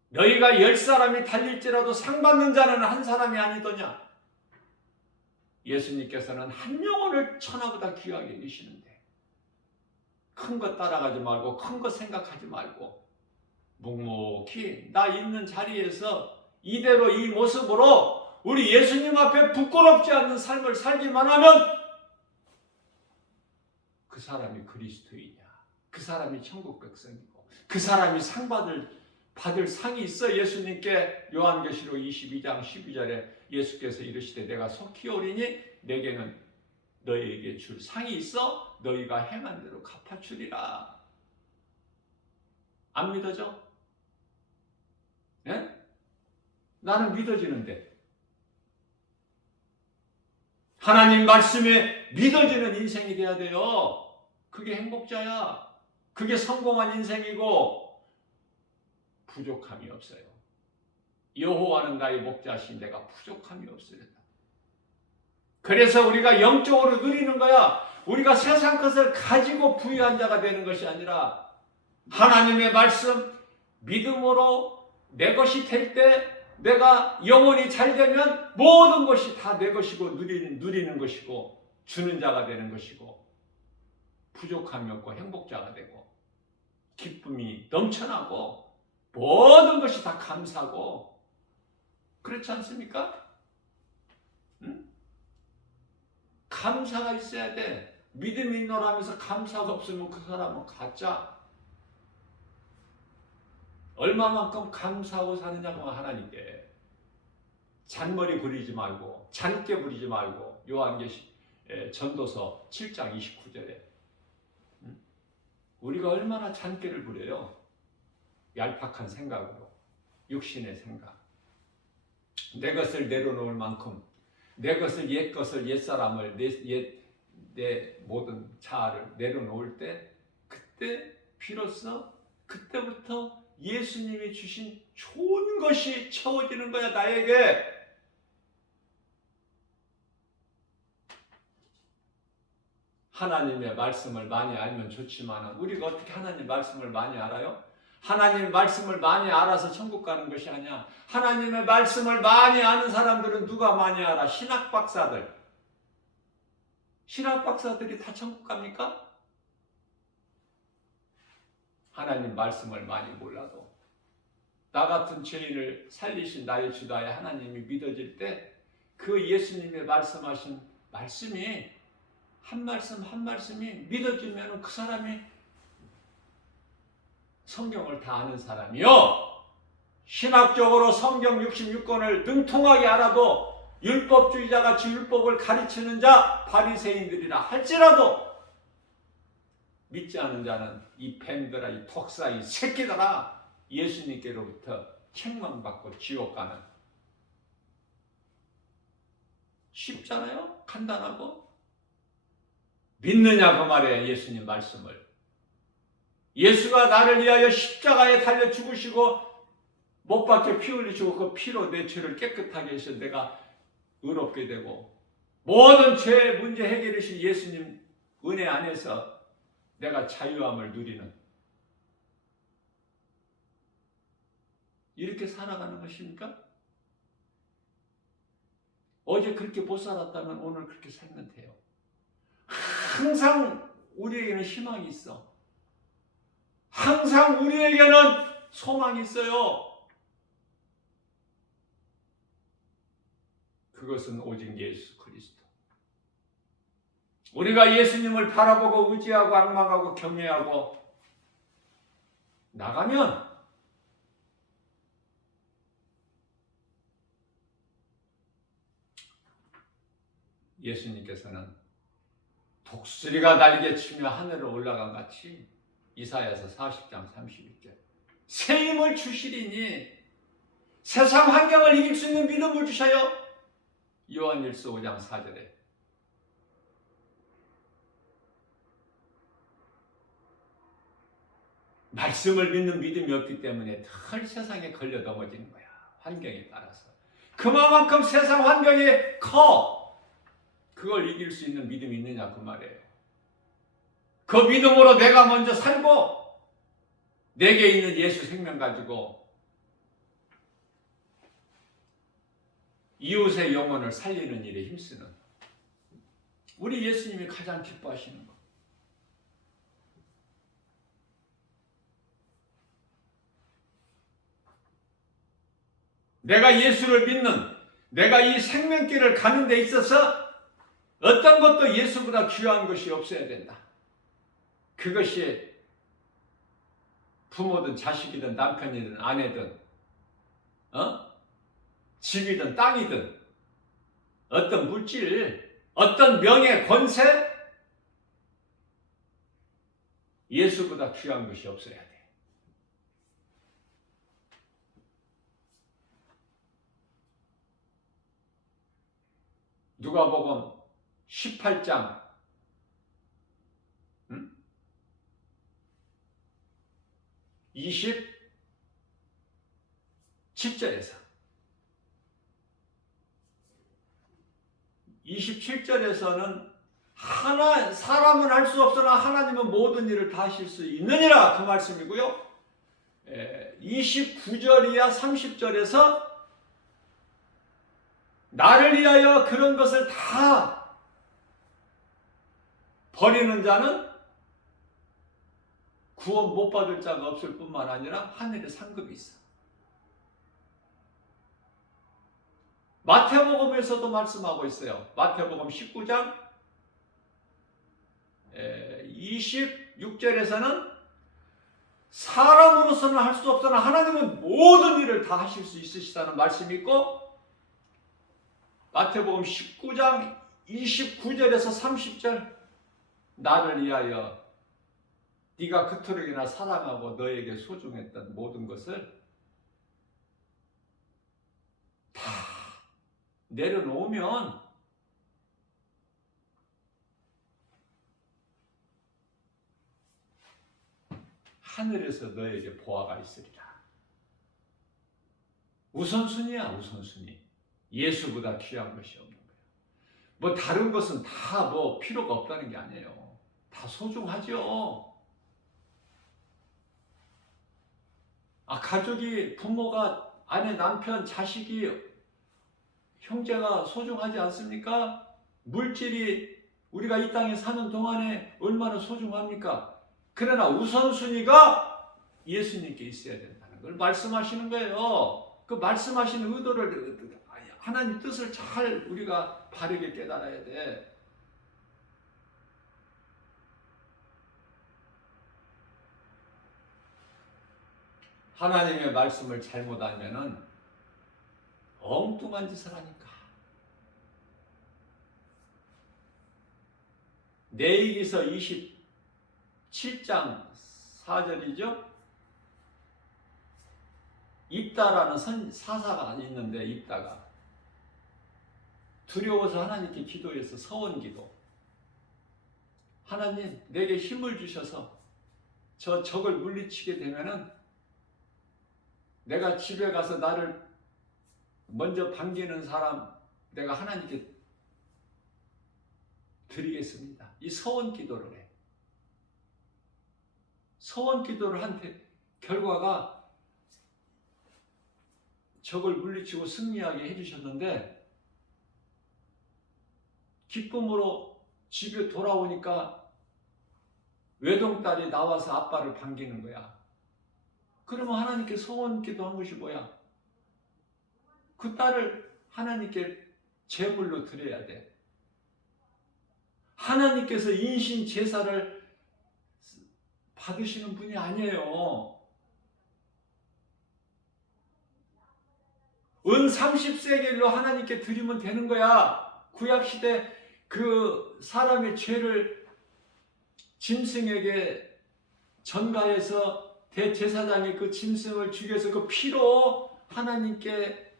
너희가 10사람이 달릴지라도 상 받는 자는 한 사람이 아니더냐. 예수님께서는 한 영혼을 천하보다 귀하게 여기시는데 큰 것 따라가지 말고 큰 것 생각하지 말고 묵묵히 나 있는 자리에서 이대로 이 모습으로 우리 예수님 앞에 부끄럽지 않는 삶을 살기만 하면 그 사람이 그리스도이냐, 그 사람이 천국 백성이고 그 사람이 상 받을 상이 있어. 예수님께 요한계시록 22장 12절에 예수께서 이르시되 내가 속히 오리니 내게는 너희에게 줄 상이 있어 너희가 행한 대로 갚아주리라. 안 믿어져? 네? 나는 믿어지는데 하나님 말씀에 믿어지는 인생이 돼야 돼요. 그게 행복자야. 그게 성공한 인생이고 부족함이 없어요. 여호와는 나의 목자시니 내가 부족함이 없으리라. 그래서 우리가 영적으로 누리는 거야. 우리가 세상 것을 가지고 부유한 자가 되는 것이 아니라 하나님의 말씀 믿음으로 내 것이 될 때 내가 영혼이 잘 되면 모든 것이 다 내 것이고 누리는 것이고 주는 자가 되는 것이고 부족함이 없고 행복자가 되고 기쁨이 넘쳐나고 모든 것이 다 감사고 그렇지 않습니까? 응? 감사가 있어야 돼. 믿음이 있노라면서 감사가 없으면 그 사람은 가짜. 얼마만큼 감사하고 사느냐고 하나님께. 잔머리 부리지 말고 잔깨 부리지 말고 요한계시 전도서 7장 29절에 우리가 얼마나 잔깨를 부려요. 얄팍한 생각으로 육신의 생각 내 것을 내려놓을 만큼 내 것을 옛사람을 내 모든 자아를 내려놓을 때 그때 비로소 그때부터 예수님이 주신 좋은 것이 채워지는 거야 나에게. 하나님의 말씀을 많이 알면 좋지만 우리가 어떻게 하나님 말씀을 많이 알아요? 하나님 말씀을 많이 알아서 천국 가는 것이 아니야. 하나님의 말씀을 많이 아는 사람들은 누가 많이 알아? 신학 박사들. 신학 박사들이 다 천국 갑니까? 하나님 말씀을 많이 몰라도 나 같은 죄인을 살리신 나의 주다의 하나님이 믿어질 때 그 예수님의 말씀하신 말씀이 한 말씀 한 말씀이 믿어지면 그 사람이 성경을 다 아는 사람이요. 신학적으로 성경 66권을 능통하게 알아도 율법주의자같이 율법을 가르치는 자 바리새인들이라 할지라도 믿지 않은 자는 이 뱀들아, 이 독사, 이 새끼들아, 예수님께로부터 책망받고 지옥 가는. 쉽잖아요? 간단하고. 믿느냐 그 말이에요. 예수님 말씀을. 예수가 나를 위하여 십자가에 달려 죽으시고 못 박혀 피 흘리시고 그 피로 내 죄를 깨끗하게 해서 내가 의롭게 되고 모든 죄 문제 해결하신 예수님 은혜 안에서 내가 자유함을 누리는, 이렇게 살아가는 것입니까? 어제 그렇게 못 살았다면 오늘 그렇게 살면 돼요. 항상 우리에게는 희망이 있어. 항상 우리에게는 소망이 있어요. 그것은 오직 예수 그리스도. 우리가 예수님을 바라보고 의지하고 앙망하고 경외하고 나가면 예수님께서는 독수리가 날개치며 하늘로 올라간 같이 이사야서 40장 31절 새 힘을 주시리니 세상 환경을 이길 수 있는 믿음을 주셔요. 요한일서 5장 4절에 말씀을 믿는 믿음이 없기 때문에 늘 세상에 걸려 넘어지는 거야. 환경에 따라서. 그만큼 세상 환경이 커. 그걸 이길 수 있는 믿음이 있느냐 그 말이에요. 그 믿음으로 내가 먼저 살고 내게 있는 예수 생명 가지고 이웃의 영혼을 살리는 일에 힘쓰는 우리 예수님이 가장 기뻐하시는 것. 내가 예수를 믿는, 내가 이 생명길을 가는 데 있어서 어떤 것도 예수보다 귀한 것이 없어야 된다. 그것이 부모든 자식이든 남편이든 아내든 집이든 땅이든 어떤 물질, 어떤 명예, 권세, 예수보다 귀한 것이 없어야 돼. 누가복음 18장 27절에서 27절에서는 사람은 할 수 없으나 하나님은 모든 일을 다 하실 수 있느니라 그 말씀이고요. 29절이야 30절에서 나를 위하여 그런 것을 다 버리는 자는 구원 못 받을 자가 없을 뿐만 아니라 하늘에 상급이 있어. 마태복음에서도 말씀하고 있어요. 마태복음 19장 26절에서는 사람으로서는 할 수 없으나 하나님은 모든 일을 다 하실 수 있으시다는 말씀이 있고, 마태복음 19장 29절에서 30절 나를 위하여 네가 그토록이나 사랑하고 너에게 소중했던 모든 것을 다 내려놓으면 하늘에서 너에게 보화가 있으리라. 우선순위야, 우선순위. 예수보다 귀한 것이 없는 거예요. 뭐 다른 것은 다 뭐 필요가 없다는 게 아니에요. 다 소중하죠. 가족이, 부모가, 아내, 남편, 자식이, 형제가 소중하지 않습니까? 물질이 우리가 이 땅에 사는 동안에 얼마나 소중합니까? 그러나 우선순위가 예수님께 있어야 된다는 걸 말씀하시는 거예요. 그 말씀하시는 의도를, 하나님 뜻을 잘 우리가 바르게 깨달아야 돼. 하나님의 말씀을 잘못 알면은 엉뚱한 짓을 하니까. 레위기서 7장 4절이죠. 입다라는 사사가 있는데, 입다가 두려워서 하나님께 기도해서 서원기도. 하나님, 내게 힘을 주셔서 저 적을 물리치게 되면은 내가 집에 가서 나를 먼저 반기는 사람 내가 하나님께 드리겠습니다. 이 서원 기도를 해. 서원 기도를 한 결과가 적을 물리치고 승리하게 해주셨는데, 기쁨으로 집에 돌아오니까 외동딸이 나와서 아빠를 반기는 거야. 그러면 하나님께 서원 기도한 것이 뭐야? 그 딸을 하나님께 제물로 드려야 돼. 하나님께서 인신 제사를 받으시는 분이 아니에요. 은 30세겔로 하나님께 드리면 되는 거야. 구약시대 그 사람의 죄를 짐승에게 전가해서 대제사장이 그 짐승을 죽여서 그 피로 하나님께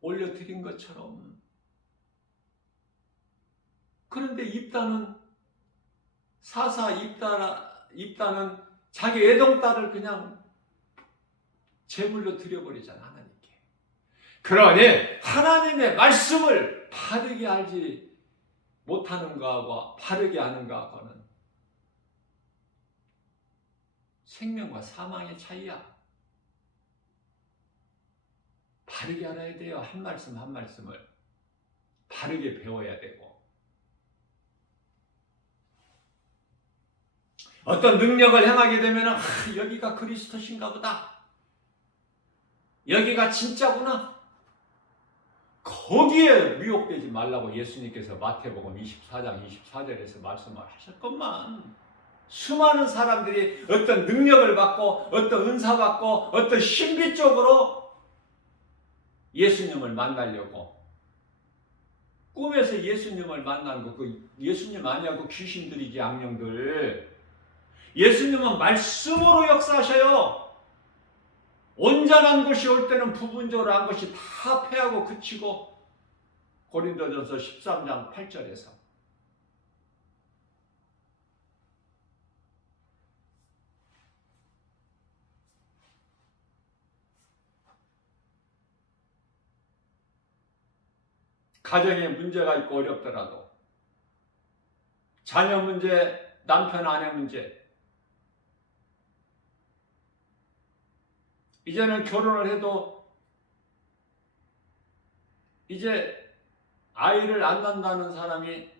올려드린 것처럼. 그런데 입다는 입다는 자기 애동딸을 그냥 제물로 드려버리잖아, 하나님께. 그러니 하나님의 말씀을 바르게 알지 못하는 거하고 바르게 아는 거하고는 생명과 사망의 차이야. 바르게 알아야 돼요. 한 말씀 한 말씀을 바르게 배워야 되고, 어떤 능력을 행하게 되면 여기가 그리스도신가 보다, 여기가 진짜구나, 거기에 미혹되지 말라고 예수님께서 마태복음 24장 24절에서 말씀을 하셨건만, 수많은 사람들이 어떤 능력을 받고 어떤 은사 받고 어떤 신비 쪽으로 예수님을 만나려고 꿈에서 예수님을 만나는 거, 그 예수님 아니야, 그 귀신들이지, 악령들. 예수님은 말씀으로 역사하셔요. 온전한 것이 올 때는 부분적으로 한 것이 다 패하고 그치고, 고린도전서 13장 8절에서. 가정에 문제가 있고 어렵더라도, 자녀 문제, 남편 아내 문제, 이제는 결혼을 해도 이제 아이를 안 낳는다는 사람이,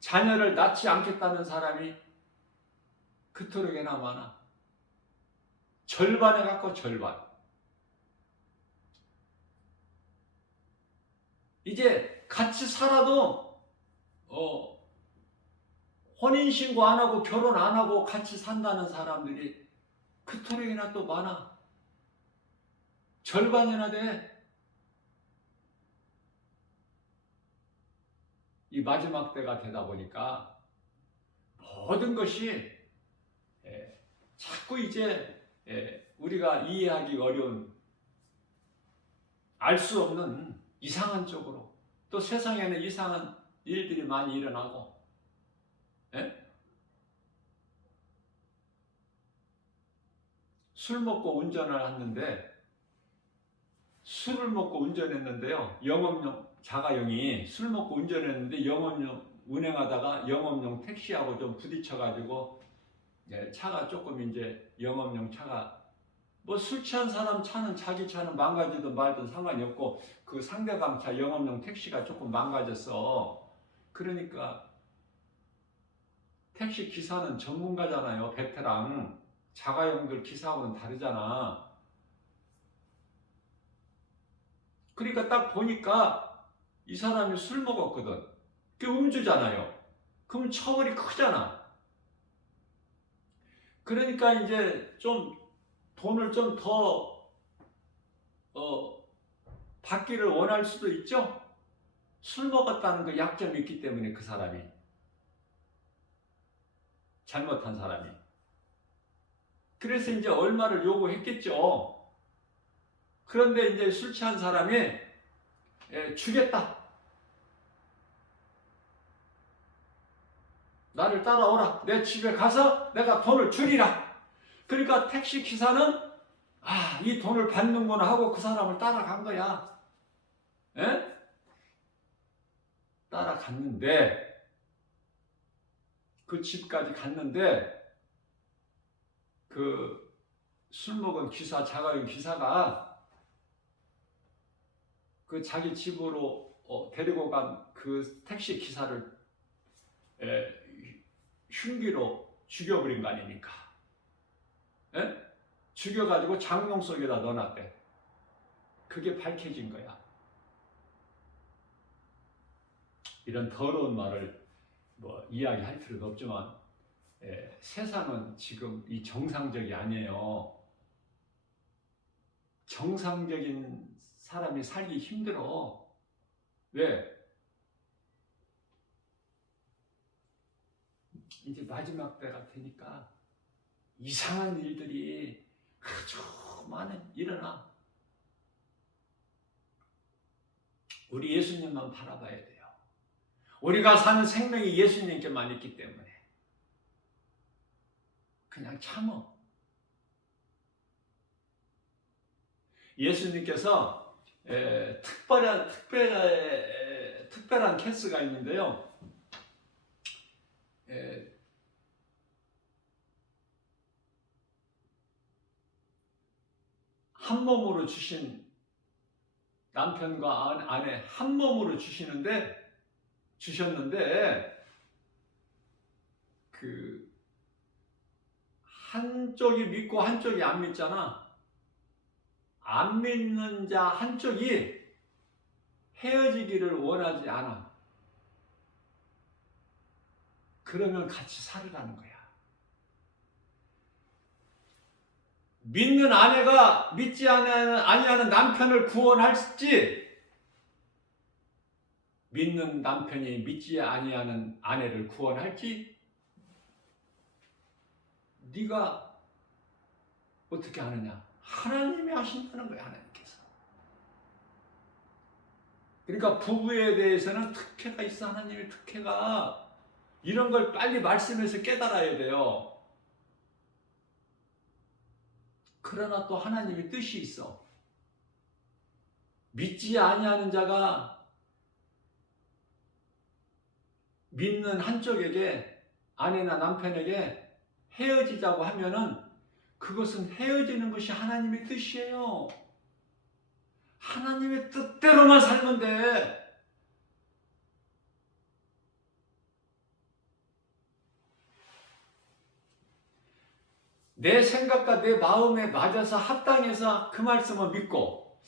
자녀를 낳지 않겠다는 사람이 그토록이나 많아. 절반에 가까워, 절반. 이제 같이 살아도 혼인신고 안 하고 결혼 안 하고 같이 산다는 사람들이 그토록이나 또 많아. 절반이나 돼. 이 마지막 때가 되다 보니까 모든 것이 자꾸 이제 우리가 이해하기 어려운, 알 수 없는 이상한 쪽으로, 또 세상에는 이상한 일들이 많이 일어나고, 술 먹고 운전을 했는데, 술을 먹고 운전했는데요, 영업용 자가용이 술 먹고 운전했는데 영업용 운행하다가 영업용 택시하고 좀 부딪혀가지고 차가 조금, 이제 영업용 차가, 뭐 술 취한 사람 차는 자기 차는 망가지든 말든 상관이 없고, 그 상대방 차 영업용 택시가 조금 망가졌어. 그러니까 택시 기사는 전문가잖아요. 베테랑. 자가용들 기사하고는 다르잖아. 그러니까 딱 보니까 이 사람이 술 먹었거든. 그 음주잖아요. 그럼 처벌이 크잖아. 그러니까 이제 좀 돈을 좀 더 받기를 원할 수도 있죠. 술 먹었다는 그 약점이 있기 때문에 그 사람이, 잘못한 사람이. 그래서 이제 얼마를 요구했겠죠. 그런데 이제 술 취한 사람이 주겠다. 나를 따라오라. 내 집에 가서 내가 돈을 주리라. 그러니까 택시 기사는 이 돈을 받는구나 하고 그 사람을 따라간 거야. 에? 따라갔는데 그 집까지 갔는데 그 술 먹은 기사, 자가용 기사가 그 자기 집으로 데리고 간 그 택시 기사를 흉기로 죽여버린 거 아닙니까? 에? 죽여가지고 장롱 속에다 넣어놨대. 그게 밝혀진 거야. 이런 더러운 말을 이야기할 필요도 없지만 세상은 지금 이 정상적이 아니에요. 정상적인 사람이 살기 힘들어. 왜? 이제 마지막 때가 되니까 이상한 일들이 아주 많이 일어나. 우리 예수님만 바라봐야 돼요. 우리가 사는 생명이 예수님께만 있기 때문에 그냥 참어. 예수님께서 특별한 케이스가 있는데요. 한 몸으로 주신 남편과 아내 한 몸으로 주셨는데 그 한쪽이 믿고 한쪽이 안 믿잖아. 안 믿는 자 한쪽이 헤어지기를 원하지 않아. 그러면 같이 살으라는 거야. 믿는 아내가 믿지 아니하는 남편을 구원할지, 믿는 남편이 믿지 아니하는 아내를 구원할지, 네가 어떻게 하느냐? 하나님이 하신다는 거야, 하나님께서. 그러니까 부부에 대해서는 특혜가 있어, 하나님의 특혜가. 이런 걸 빨리 말씀에서 깨달아야 돼요. 그러나 또 하나님의 뜻이 있어. 믿지 아니하는 자가 믿는 한쪽에게, 아내나 남편에게 헤어지자고 하면은 그것은 헤어지는 것이 하나님의 뜻이에요. 하나님의 뜻대로만 살면 돼. 내 생각과 내 마음에 맞아서 합당해서 그 말씀을 믿고,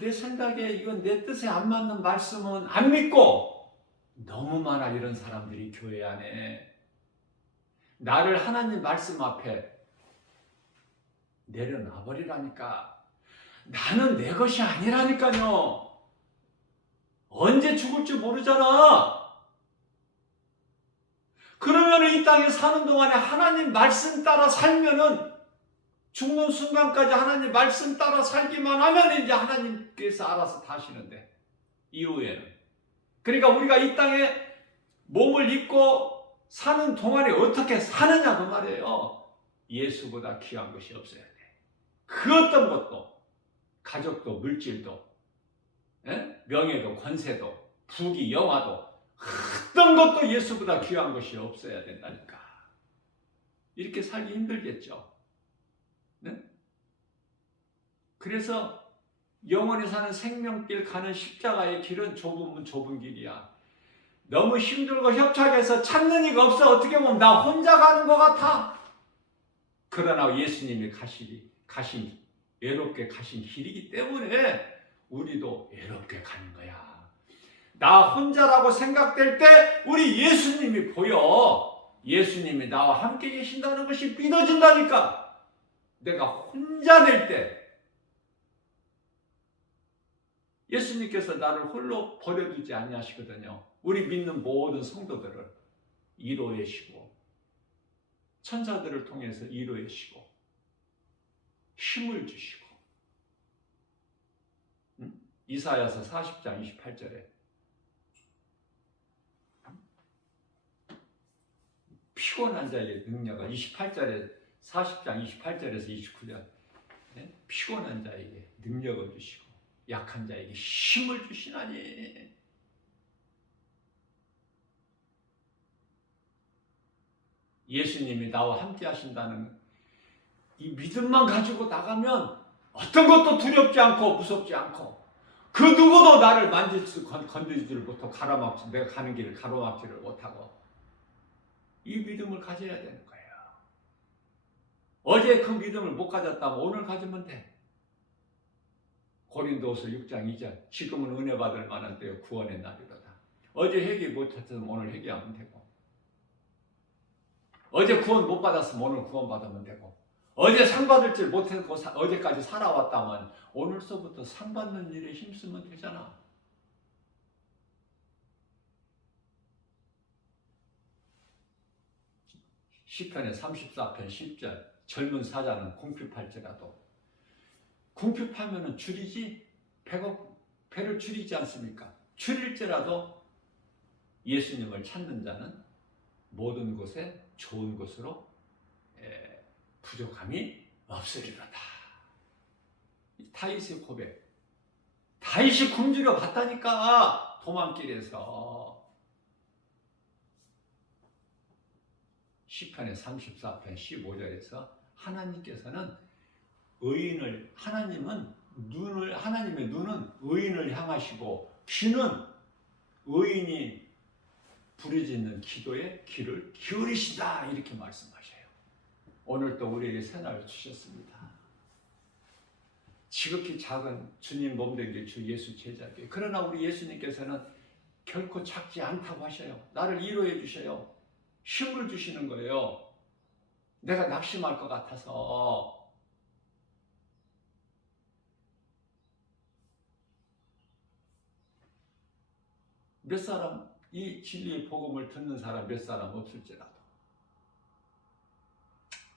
내 생각에 이건 내 뜻에 안 맞는 말씀은 안 믿고, 너무 많아 이런 사람들이 교회 안에. 나를 하나님 말씀 앞에 내려놔 버리라니까. 나는 내 것이 아니라니까요. 언제 죽을지 모르잖아. 그러면 이 땅에 사는 동안에 하나님 말씀 따라 살면은, 죽는 순간까지 하나님 말씀 따라 살기만 하면 이제 하나님께서 알아서 다시는데, 이후에는. 그러니까 우리가 이 땅에 몸을 입고 사는 동안에 어떻게 사느냐 그 말이에요. 예수보다 귀한 것이 없어야 돼. 그 어떤 것도, 가족도, 물질도, 명예도, 권세도, 부귀, 영화도, 어떤 것도 예수보다 귀한 것이 없어야 된다니까. 이렇게 살기 힘들겠죠. 네? 그래서 영원히 사는 생명길 가는 십자가의 길은 좁은 길이야. 너무 힘들고 협착해서 찾는 이가 없어. 어떻게 보면 나 혼자 가는 것 같아. 그러나 예수님이 가신 외롭게 가신 길이기 때문에 우리도 외롭게 가는 거야. 나 혼자라고 생각될 때 우리 예수님이 보여. 예수님이 나와 함께 계신다는 것이 믿어진다니까. 내가 혼자 될 때, 예수님께서 나를 홀로 버려두지 아니하시거든요. 우리 믿는 모든 성도들을 위로하시고 천사들을 통해서 위로하시고 힘을 주시고. 이사야서 40장 28절에 피곤한 자에게 능력을 28절에 40장 28절에서 29절 피곤한 자에게 능력을 주시고 약한 자에게 힘을 주시나니. 예수님이 나와 함께 하신다는 이 믿음만 가지고 나가면 어떤 것도 두렵지 않고 무섭지 않고 그 누구도 나를 건드리지를 못하고 가로막지, 내가 가는 길을 가로막지를 못하고 이 믿음을 가져야 되는 거예요. 어제 그 믿음을 못 가졌다면 오늘 가지면 돼. 고린도후서 6장 2절 지금은 은혜 받을 만한 때요 구원의 날이로다. 어제 회개 못했으면 오늘 회개하면 되고 어제 구원 못 받았으면 오늘 구원 받으면 되고 어제 상 받을 줄 못했고 어제까지 살아왔다면 오늘서부터 상 받는 일에 힘쓰면 되잖아. 시편의 34편 10절 젊은 사자는 궁핍할지라도 궁핍하면은 줄이지 배를 줄이지 않습니까? 줄일지라도 예수님을 찾는 자는 모든 곳에 좋은 곳으로 부족함이 없으리로다. 다윗의 고백. 다윗이 굶주려 봤다니까 도망길에서. 시편의 34편 15절에서 하나님께서는 하나님의 눈은 의인을 향하시고 귀는 의인이 부르짖는 기도에 귀를 기울이신다 이렇게 말씀하셔요. 오늘 또 우리에게 새날을 주셨습니다. 지극히 작은 주님 몸된 게 주 예수 제자교회. 그러나 우리 예수님께서는 결코 작지 않다고 하셔요. 나를 위로해 주셔요. 힘을 주시는 거예요. 내가 낙심할 것 같아서. 몇 사람 이 진리의 복음을 듣는 사람 몇 사람 없을지라도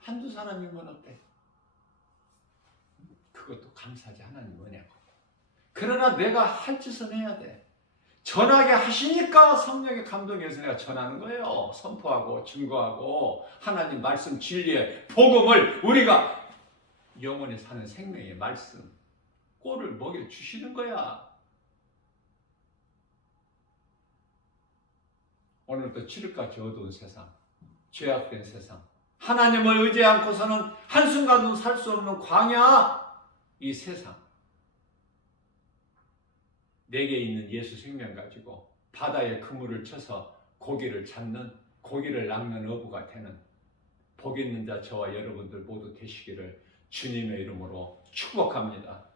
한두 사람이면 어때? 그것도 감사하지. 하나님 은혜고. 그러나 내가 할 짓은 해야 돼. 전하게 하시니까 성령의 감동에서 내가 전하는 거예요. 선포하고 증거하고 하나님 말씀 진리의 복음을 우리가 영원히 사는 생명의 말씀 꼴을 먹여주시는 거야. 오늘도 칠흑같이 어두운 세상, 죄악된 세상, 하나님을 의지 않고서는 한순간도 살 수 없는 광야 이 세상, 내게 있는 예수 생명 가지고 바다에 그물을 쳐서 고기를 잡는, 고기를 낚는 어부가 되는 복 있는 자 저와 여러분들 모두 되시기를 주님의 이름으로 축복합니다.